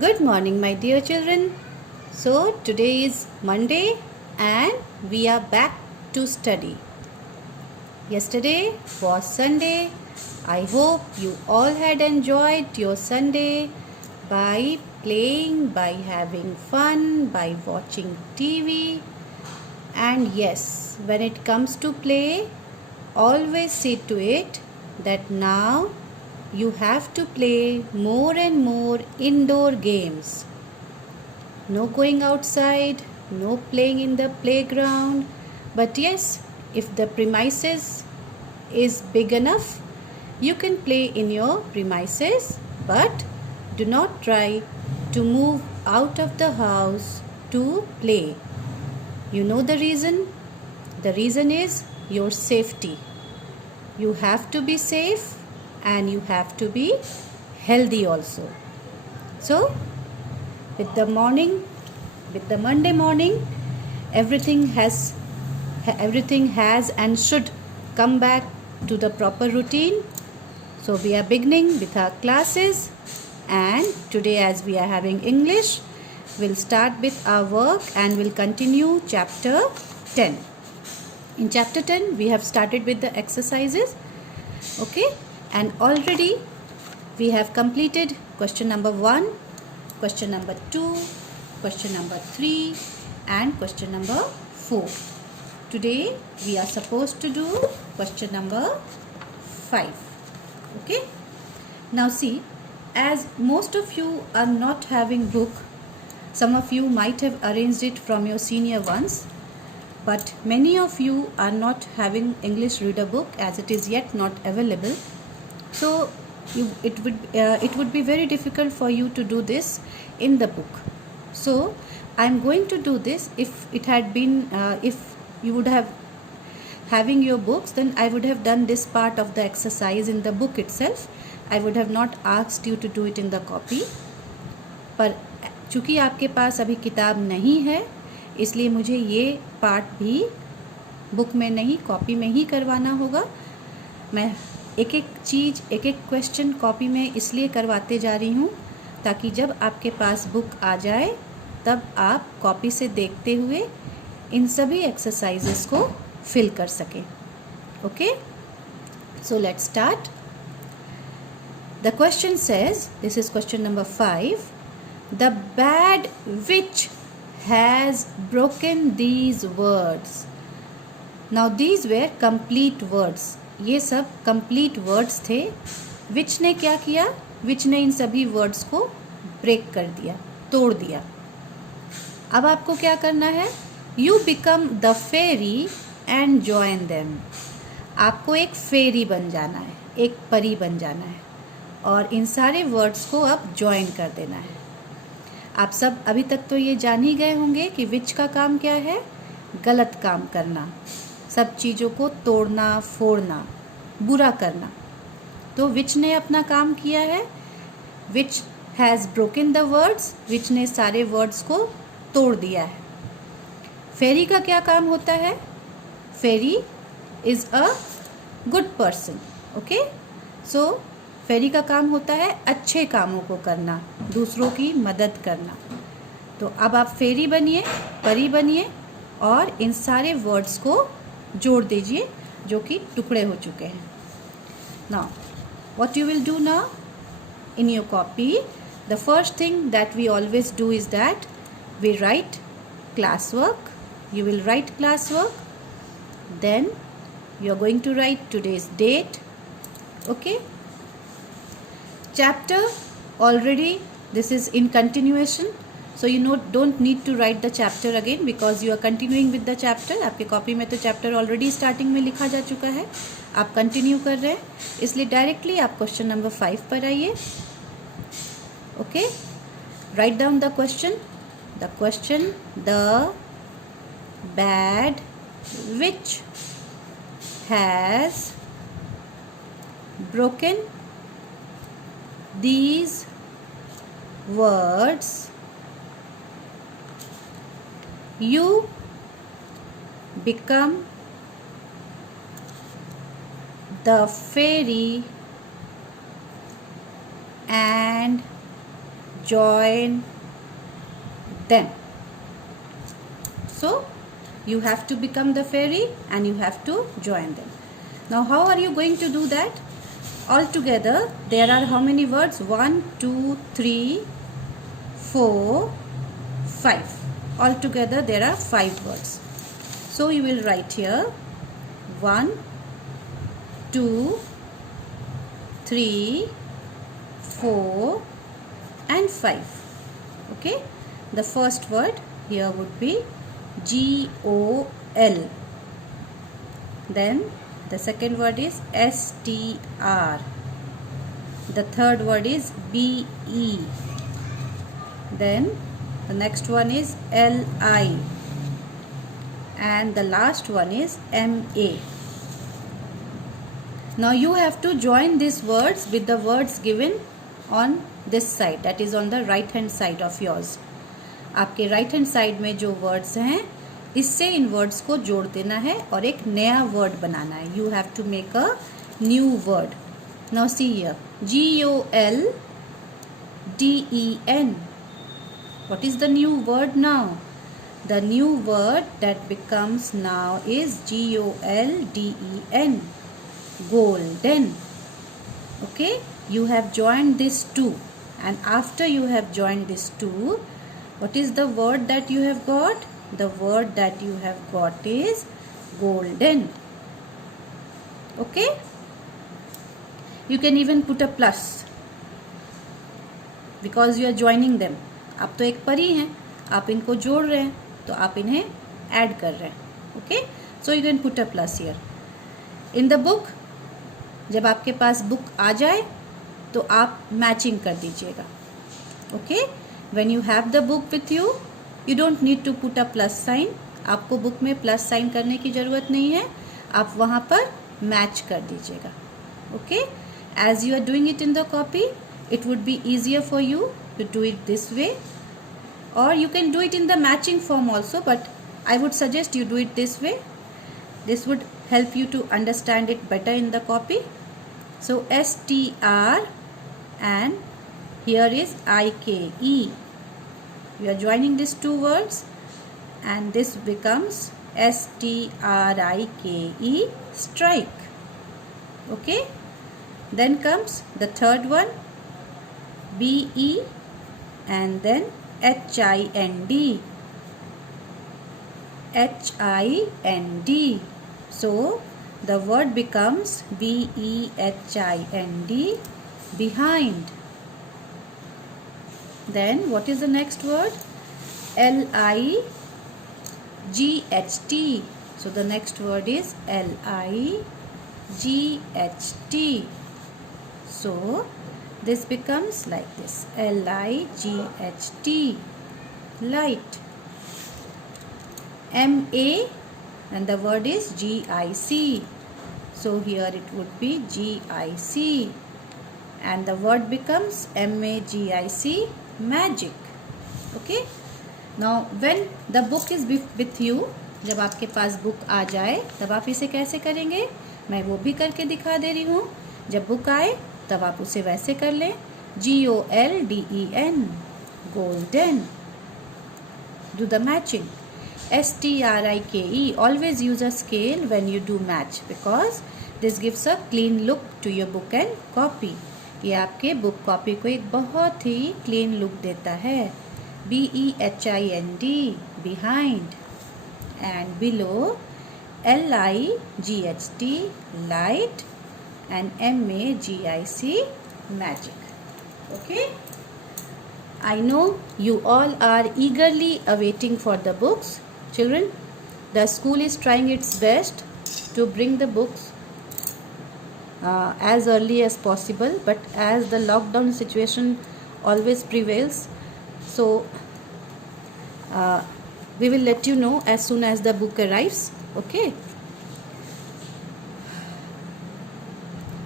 Good morning, my dear children. So, today is Monday and we are back to study. Yesterday was Sunday. I hope you all had enjoyed your Sunday by playing, by having fun, by watching TV. And yes, when it comes to play, always see to it that now you have to play more and more indoor games. No going outside, no playing in the playground. But yes, if the premises is big enough, you can play in your premises, but do not try to move out of the house to play. You know the reason? The reason is your safety. You have to be safe and you have to be healthy also. So, with the Monday morning, everything has and should come back to the proper routine. So we are beginning with our classes, and today, as we are having English, we'll start with our work and we'll continue chapter 10. In chapter 10 we have started with the exercises, okay, and already we have completed question number 1, question number 2, question number 3 and question number 4. Today we are supposed to do question number 5. Okay. Now see, as most of you are not having book, some of you might have arranged it from your senior ones, but many of you are not having English reader book as it is yet not available. So it would be very difficult for you to do this in the book. So I am going to do this. If it had been if you would have having your books, then I would have done this part of the exercise in the book itself. I would have not asked you to do it in the copy. पर चूँकि आपके पास अभी किताब नहीं है, इसलिए मुझे ये पार्ट भी बुक में नहीं कॉपी में ही करवाना होगा. मैं एक एक चीज़, एक एक क्वेश्चन कॉपी में इसलिए करवाते जा रही हूँ ताकि जब आपके पास बुक आ जाए तब आप कॉपी से देखते हुए इन सभी एक्सरसाइजेस को फिल कर सकें. Okay, so let's start. The question says, this is question number 5. The bad which has broken these words. Now these were complete words. ये सब कंप्लीट वर्ड्स थे. विच ने क्या किया? विच ने इन सभी वर्ड्स को ब्रेक कर दिया, तोड़ दिया. अब आपको क्या करना है? You become the fairy and join them. आपको एक फेरी बन जाना है, एक परी बन जाना है और इन सारे वर्ड्स को अब जॉइन कर देना है. आप सब अभी तक तो ये जान ही गए होंगे कि विच का काम क्या है? गलत काम करना, सब चीज़ों को तोड़ना, फोड़ना, बुरा करना. तो विच ने अपना काम किया है. Which has broken the words. Which ने सारे वर्ड्स को तोड़ दिया है. फेरी का क्या काम होता है? Fairy is a good person. Okay, so fairy का काम होता है अच्छे कामों को करना, दूसरों की मदद करना. तो अब आप फेरी बनिए, परी बनिए और इन सारे वर्ड्स को जोड़ दीजिए जो कि टुकड़े हो चुके हैं. Now what you will do now in your copy, the first thing that we always do is that we write classwork. You will write classwork, then you are going to write today's date. Okay, chapter already this is in continuation, so don't need to write the chapter again because you are continuing with the chapter. आपके copy में तो chapter already starting में लिखा जा चुका है, आप continue कर रहे हैं, इसलिए डायरेक्टली आप क्वेश्चन नंबर 5 पर आइए. Okay, write down the question. The bad which has broken these words. You become the fairy and join them. So you have to become the fairy and you have to join them. Now how are you going to do that? Altogether there are how many words? 1, 2, 3, 4, 5. Altogether there are 5 words. So you will write here 1, 2, 3, 4 and 5. Okay, the first word here would be GOL. Then the second word is STR. The third word is BE. Then the next one is LI. And the last one is MA. Now you have to join these words with the words given on this side, that is on the right hand side of yours. आपके right hand side में जो words हैं इससे इन words को जोड़ देना है और एक नया वर्ड बनाना है. You have to make a new word. Now see here GOLDEN. What is the new word now? The new word that becomes now is GOLDEN. Golden. Okay, you have joined these two, and after you have joined these two, what is the word that you have got? The word that you have got is golden. Okay, you can even put a plus because you are joining them. आप तो एक परी हैं, आप इनको जोड़ रहे हैं तो आप इन्हें ऐड कर रहे हैं. Okay, so you can put a plus here. In the book, जब आपके पास बुक आ जाए तो आप मैचिंग कर दीजिएगा. Okay, when you have the book with you, you don't need to put a plus sign. आपको बुक में प्लस साइन करने की ज़रूरत नहीं है, आप वहाँ पर मैच कर दीजिएगा. Okay, as you are doing it in the copy, it would be easier for you to do it this way, or you can do it in the matching form also, but I would suggest you do it this way. This would help you to understand it better in the copy. So STR and here is IKE. You are joining these two words and this becomes STRIKE, strike. Okay, then comes the third one, BE, and then HIND. HIND. So the word becomes BEHIND, behind. Then what is the next word? LIGHT. So the next word is LIGHT. So this becomes like this, LIGHT, light. MA, and the word is GIC. So here it would be GIC, and the word becomes MAGIC, magic. Okay, now when the book is with you, जब आपके पास book आ जाए तब आप इसे कैसे करेंगे, मैं वो भी करके दिखा दे रही हूँ. जब बुक आए तब आप उसे वैसे कर लें, GOLDEN, golden. Do the matching. STRIKE, always use a scale when you do match because this gives a clean look to your book and copy. ये आपके बुक कॉपी को एक बहुत ही क्लीन लुक देता है. BEHIND, behind, and below LIGHT, light, and MAGIC, magic. Okay, I know you all are eagerly awaiting for the books. Children, the school is trying its best to bring the books as early as possible, but as the lockdown situation always prevails, so we will let you know as soon as the book arrives. Okay,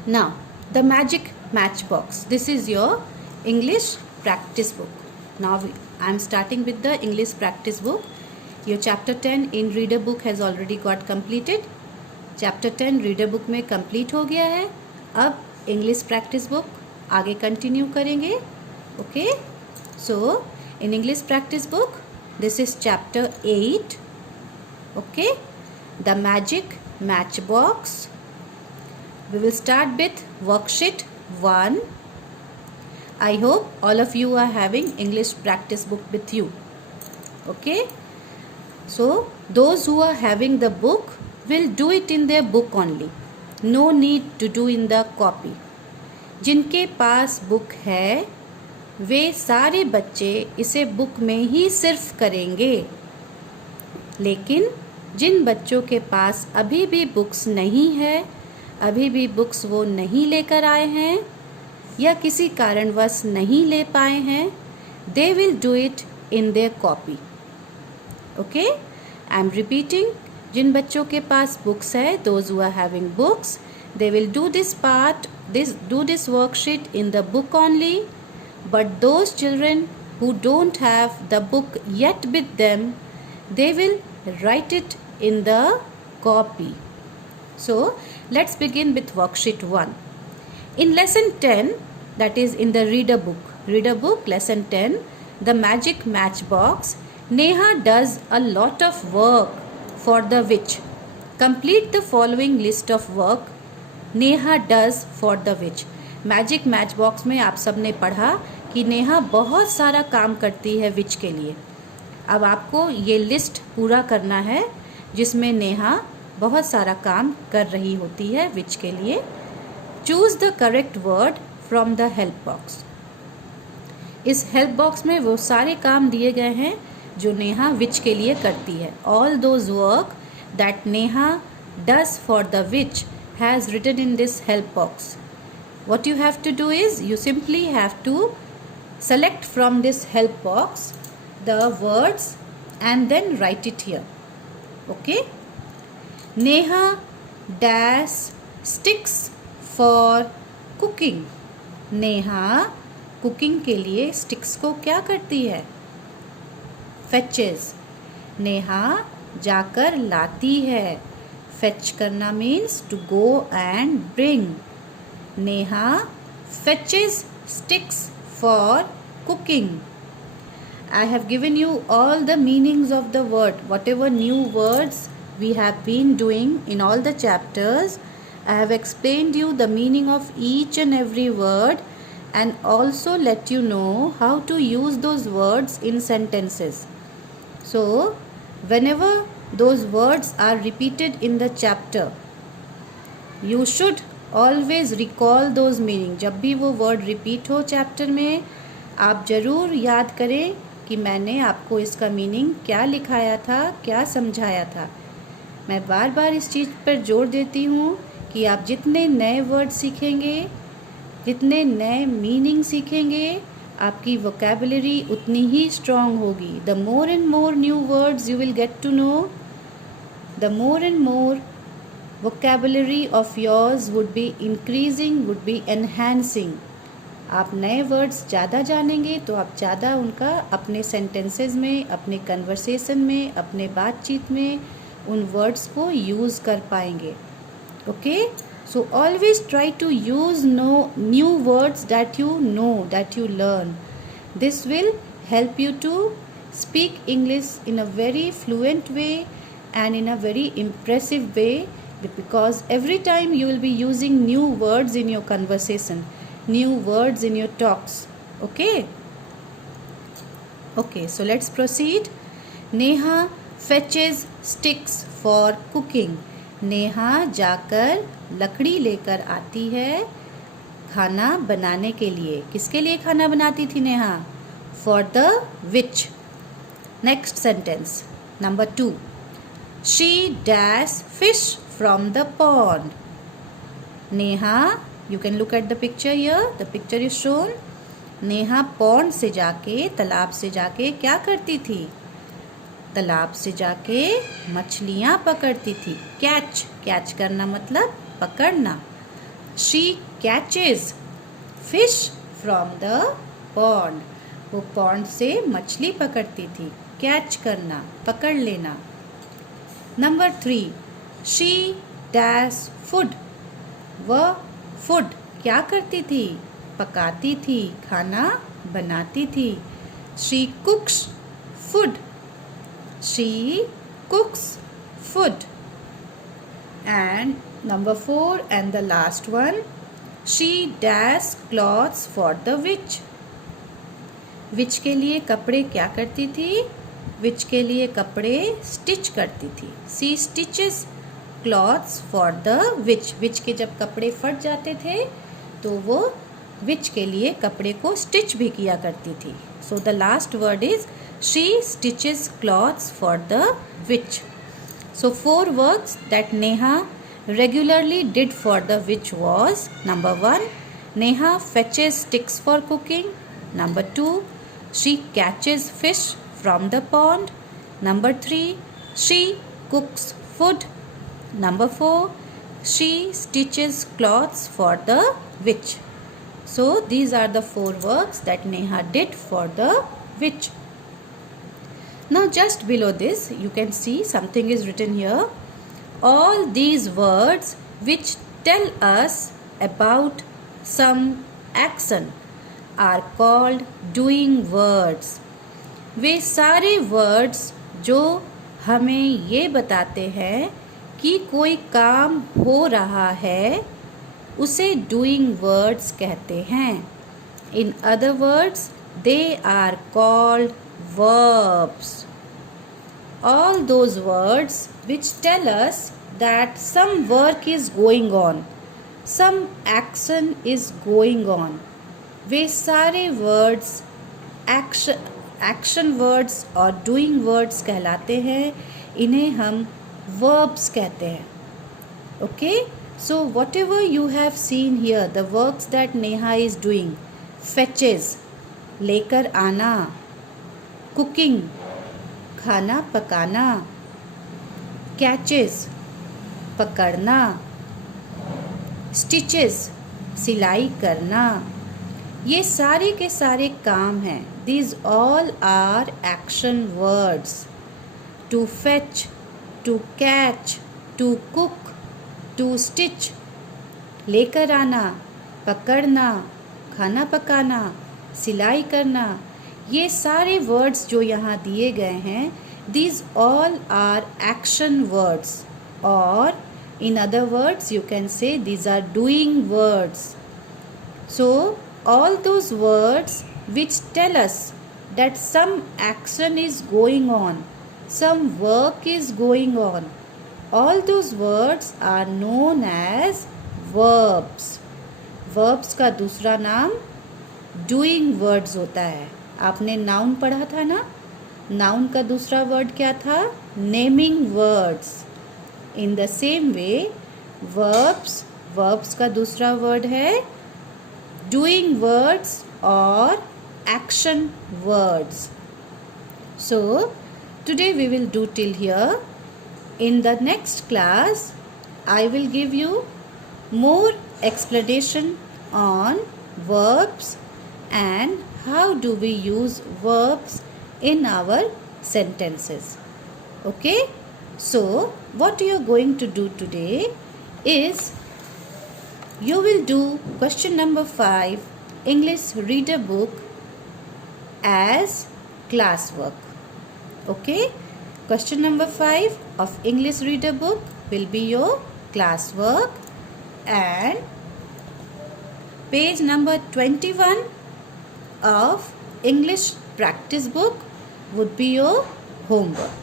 now the magic matchbox. This is your English practice book. Now I am starting with the English practice book. Your chapter 10 in reader book has already got completed. chapter 10 reader book में complete हो गया है. अब English practice book आगे continue करेंगे. Okay, So, in English practice book, this is chapter 8. Okay, the magic matchbox. We will start with worksheet 1. I hope all of you are having English practice book with you. Okay, so those who are having the book will do it in their book only. No need to do in the copy. जिनके पास book है वे सारे बच्चे इसे book में ही सिर्फ करेंगे, लेकिन जिन बच्चों के पास अभी भी बुक्स नहीं है, अभी भी बुक्स वो नहीं लेकर आए हैं या किसी कारणवश नहीं ले पाए हैं, they will do it in their copy. Okay, I am repeating. जिन बच्चों के पास बुक्स है, those who are having books, they will do this worksheet in the book only, but those children who don't have the book yet with them, they will write it in the copy. So let's begin with worksheet 1. In lesson 10, that is in the reader book lesson 10, the magic matchbox, Neha does a lot of work for the witch. Complete the following list of work Neha does for the which. Magic match box में आप सब ने पढ़ा कि नेहा बहुत सारा काम करती है विच के लिए. अब आपको ये लिस्ट पूरा करना है जिसमें नेहा बहुत सारा काम कर रही होती है विच के लिए. Choose the correct word from the help box. इस हेल्प बॉक्स में वो सारे काम दिए गए हैं जो नेहा विच के लिए करती है. All those work that Neha does for the which has written in this help box. What you have to do is you simply have to select from this help box the words and then write it here. Okay, Neha dash sticks for cooking. Neha cooking के लिए sticks को क्या करती है? fetches. Neha जाकर लाती है. Fetch करना means to go and bring. Neha fetches sticks for cooking. I have given you all the meanings of the word. Whatever new words we have been doing in all the chapters, I have explained you the meaning of each and every word and also let you know how to use those words in sentences. So, whenever those words are repeated in the chapter, you should always recall those meaning. जब भी वो word repeat हो chapter में, आप ज़रूर याद करें कि मैंने आपको इसका meaning क्या लिखाया था, क्या समझाया था. मैं बार बार इस चीज़ पर जोर देती हूँ कि आप जितने नए word सीखेंगे, जितने नए meaning सीखेंगे, आपकी vocabulary उतनी ही strong होगी. The more and more new words you will get to know, the more and more vocabulary of yours would be increasing, would be enhancing. आप नए वर्ड्स ज़्यादा जानेंगे तो आप ज़्यादा उनका अपने सेंटेंसेस में, अपने कन्वर्सेशन में, अपने बातचीत में उन वर्ड्स को यूज़ कर पाएंगे. Okay, so always try to use new words that you know, that you learn. This will help you to speak English in a very fluent way and in a very impressive way, because every time you will be using new words in your conversation, new words in your talks. Okay, so let's proceed. Neha fetches sticks for cooking. Neha जाकर लकड़ी लेकर आती है खाना बनाने के लिए. किसके लिए खाना बनाती थी Neha? For the which. Next sentence number 2. She dash fish from the pond. Neha, you can look at the picture here, the picture is shown. Neha pond से जाके, तालाब से जाके क्या करती थी? तालाब से जाके मछलियाँ पकड़ती थी. कैच करना मतलब पकड़ना. She catches fish from the pond. वो पॉन्ड से मछली पकड़ती थी. कैच करना, पकड़ लेना. नंबर 3. She dash food. वह फूड क्या करती थी? पकाती थी, खाना बनाती थी. She cooks food. She cooks food. And number 4 and the last one. She does clothes for the witch. विच के लिए कपड़े क्या करती थी? विच के लिए कपड़े स्टिच करती थी. She stitches clothes for the witch. Witch के जब कपड़े फट जाते थे तो वो विच के लिए कपड़े को स्टिच भी किया करती थी. So the last word is she stitches clothes for the which. So 4 works that Neha regularly did for the witch was: number 1, Neha fetches sticks for cooking. Number 2, she catches fish from the pond. Number 3, she cooks food. Number 4, she stitches clothes for the witch. So these are the 4 works that Neha did for the witch. Now just below this you can see something is written here. All these words which tell us about some action are called doing words. वे सारे words जो हमें ये बताते हैं कि कोई काम हो रहा है उसे doing words कहते हैं. In other words, they are called verbs. All those words which tell us that some work is going on, some action is going on. वे सारे words action words और doing words कहलाते हैं. इन्हें हम verbs कहते हैं. Okay? So whatever you have seen here, the works that Neha is doing: fetches, लेकर आना; cooking, खाना पकाना; कैचेस, पकड़ना; स्टिचेस, सिलाई करना. ये सारे के सारे काम हैं. These all are action words. To fetch, to catch, to cook, to stitch, लेकर आना, पकड़ना, खाना पकाना, सिलाई करना. ये सारे वर्ड्स जो यहाँ दिए गए हैं, these all are action words, or in other words you can say these are doing words. So all those words which tell us that some action is going on, some work is going on, all those words are known as verbs. Verbs का दूसरा नाम doing words होता है. आपने noun पढ़ा था ना? noun का दूसरा word क्या था? naming words. In the same way, verbs का दूसरा word है doing words or action words. So today we will do till here. In the next class I will give you more explanation on verbs and how do we use verbs in our sentences. Okay? So what you are going to do today is you will do question number 5 English reader book as classwork. Okay? Question number 5 of English reader book will be your classwork, and page number 21 of English practice book would be your homework.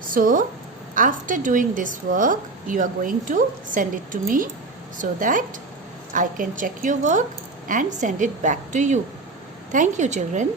So after doing this work you are going to send it to me so that I can check your work and send it back to you. Thank you, children.